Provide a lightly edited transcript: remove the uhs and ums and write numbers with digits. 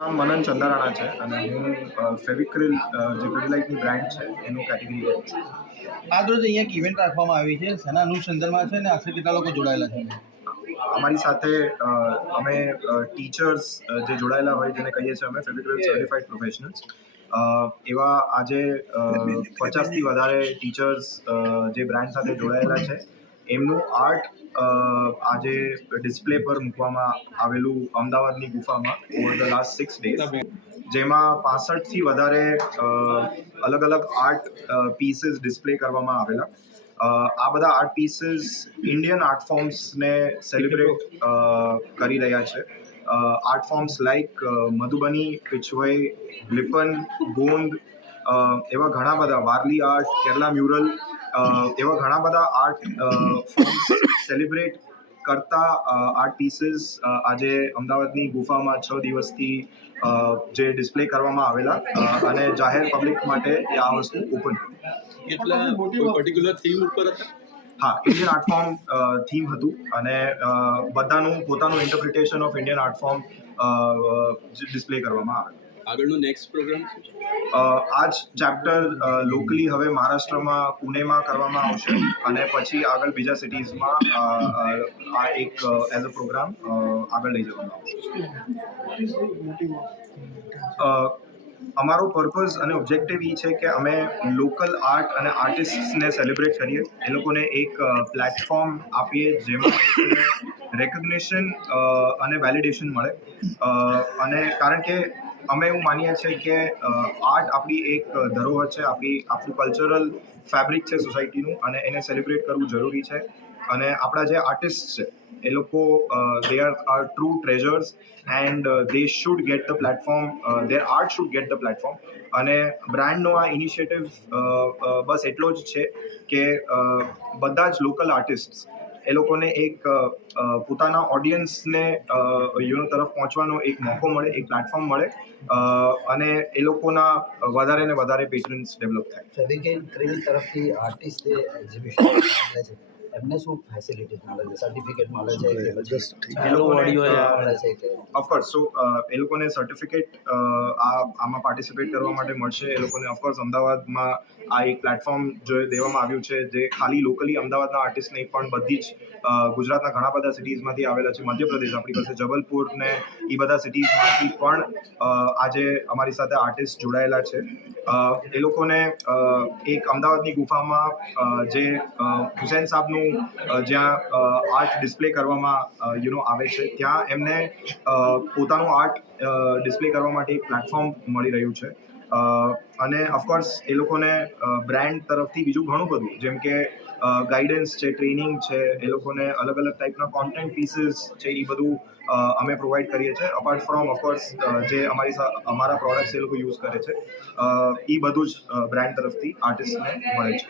નામ મનન ચંદારાણા છે અને હું ફેવિક્રિલ જે પીડીલાઇટની બ્રાન્ડ છે એનું કેટેગરી કરું છું. આજ રોજ અહીંયા એક ઇવેન્ટ રાખવામાં આવી છે. શેના અનુસંધાનમાં છે અને આશરે કેટલા લોકો જોડાયેલા છે? અમારી સાથે અમે ટીચર્સ જે જોડાયેલા હોય જેને કહીએ છીએ અમે ફેવિક્રિલ સર્ટિફાઈડ પ્રોફેશનલ્સ, એવા આજે 50થી વધારે ટીચર્સ જે બ્રાન્ડ સાથે જોડાયેલા છે એમનું આર્ટ આજે ડિસ્પ્લે પર મૂકવામાં આવેલું અમદાવાદની ગુફામાં ઓવર ધ લાસ્ટ 6 ડેઝ, જેમાં 65થી વધારે અલગ અલગ આર્ટ પીસીસ ડિસ્પ્લે કરવામાં આવેલા. આ બધા આર્ટ પીસીસ ઇન્ડિયન આર્ટ ફોર્મ્સને સેલિબ્રેટ કરી રહ્યા છે. Art forms like Madhubani, Pichhwai, Lippan, Gond, એવા ઘણા બધા, વારલી આર્ટ, કેરલા મ્યુરલ, એવા ઘણા બધા આર્ટ ફોર્મ્સ સેલિબ્રેટ કરતા આર્ટ પીસીસ આજે અમદાવાદની ગુફામાં 6 દિવસથી જે ડિસ્પ્લે કરવામાં આવેલા અને જાહેર પબ્લિક માટે આ વસ્તુ ઓપન હતી. કેટલા કોઈ પર્ટિક્યુલર થીમ ઉપર હતા? હા, ઇન્ડિયન આર્ટ ફોર્મ થીમ હતું અને બધાનું પોતાનું interpretation of Indian art form display કરવામાં આવે. આગળનો નેક્સ્ટ પ્રોગ્રામ શું છે? આ જ ચેપ્ટર લોકલી હવે મહારાષ્ટ્રમાં પુણેમાં કરવામાં આવશે અને પછી આગળ બીજા સિટીઝમાં આ એક એઝ અ પ્રોગ્રામ આગળ લઈ જવામાં આવશે. અમારો પર્પઝ અને ઓબ્જેક્ટિવ એ છે કે અમે લોકલ આર્ટ અને આર્ટિસ્ટને સેલિબ્રેટ કરીએ, એ લોકોને એક પ્લેટફોર્મ આપીએ જેમાં રેકગ્નિશન અને વેલિડેશન મળે. અને કારણ કે અમે એવું માનીએ છીએ કે આર્ટ આપણી એક ધરોહર છે, આપણું કલ્ચરલ ફેબ્રિક છે સોસાયટીનું, અને એને સેલિબ્રેટ કરવું જરૂરી છે. અને આપણા જે આર્ટિસ્ટ છે એ લોકો they are true treasures and they should get the platform, their art should get the platform. અને બ્રાન્ડનો આ ઇનિશિયેટિવ બસ એટલો જ છે કે બધા જ લોકલ આર્ટિસ્ટ એ લોકોને એક પોતાના ઓડિયન્સને તરફ પહોંચવાનો એક મોકો મળે, એક પ્લેટફોર્મ મળે, અને એ લોકોના વધારે ને વધારે પેટ્રન્સ ડેવલપ થાય. ફેવિક્રિલ તરફથી આર્ટિસ્ટ જે એક્ઝિબિશન મળે છે એમને શું ફેસિલિટીઝ મળે છે? સર્ટિફિકેટ મળે છે કે પછી એ લોકોને મળે છે કે? ઓફકોર્સ, સો એ લોકોને સર્ટિફિકેટ આમાં પાર્ટિસિપેટ કરવા માટે મળશે. એ લોકોને ઓફકોર્સ અમદાવાદમાં આ એક પ્લેટફોર્મ જો દેવામાં આવ્યું છે જે ખાલી લોકલી અમદાવાદના આર્ટિસ્ટ નહીં પણ બધી જ ગુજરાતના ઘણા બધા સિટીઝમાંથી આવેલા છે. મધ્યપ્રદેશ, આપણી પાસે જબલપુર ને એ બધા સિટીઝમાંથી પણ આજે અમારી સાથે આર્ટિસ્ટ જોડાયેલા છે. એ લોકોને એક અમદાવાદની ગુફામાં જે હુસૈન સાહેબનું જ્યાં આર્ટ ડિસ્પ્લે કરવામાં આવે છે ત્યાં એમને પોતાનું આર્ટ ડિસ્પ્લે કરવા માટે એક પ્લેટફોર્મ મળી રહ્યું છે. અને ઓફકોર્સ એ લોકોને બ્રાન્ડ તરફથી બીજું ઘણું બધું, જેમ કે ગાઈડન્સ છે, ટ્રેનિંગ છે, એ લોકોને અલગ અલગ ટાઈપના કોન્ટેન્ટ પીસીસ છે, એ બધું અમે પ્રોવાઈડ કરીએ છીએ. અપાર્ટ ફ્રોમ ઓફકોર્સ જે અમારા પ્રોડક્ટ્સ એ લોકો યુઝ કરે છે, એ બધું જ બ્રાન્ડ તરફથી આર્ટિસ્ટને મળે છે.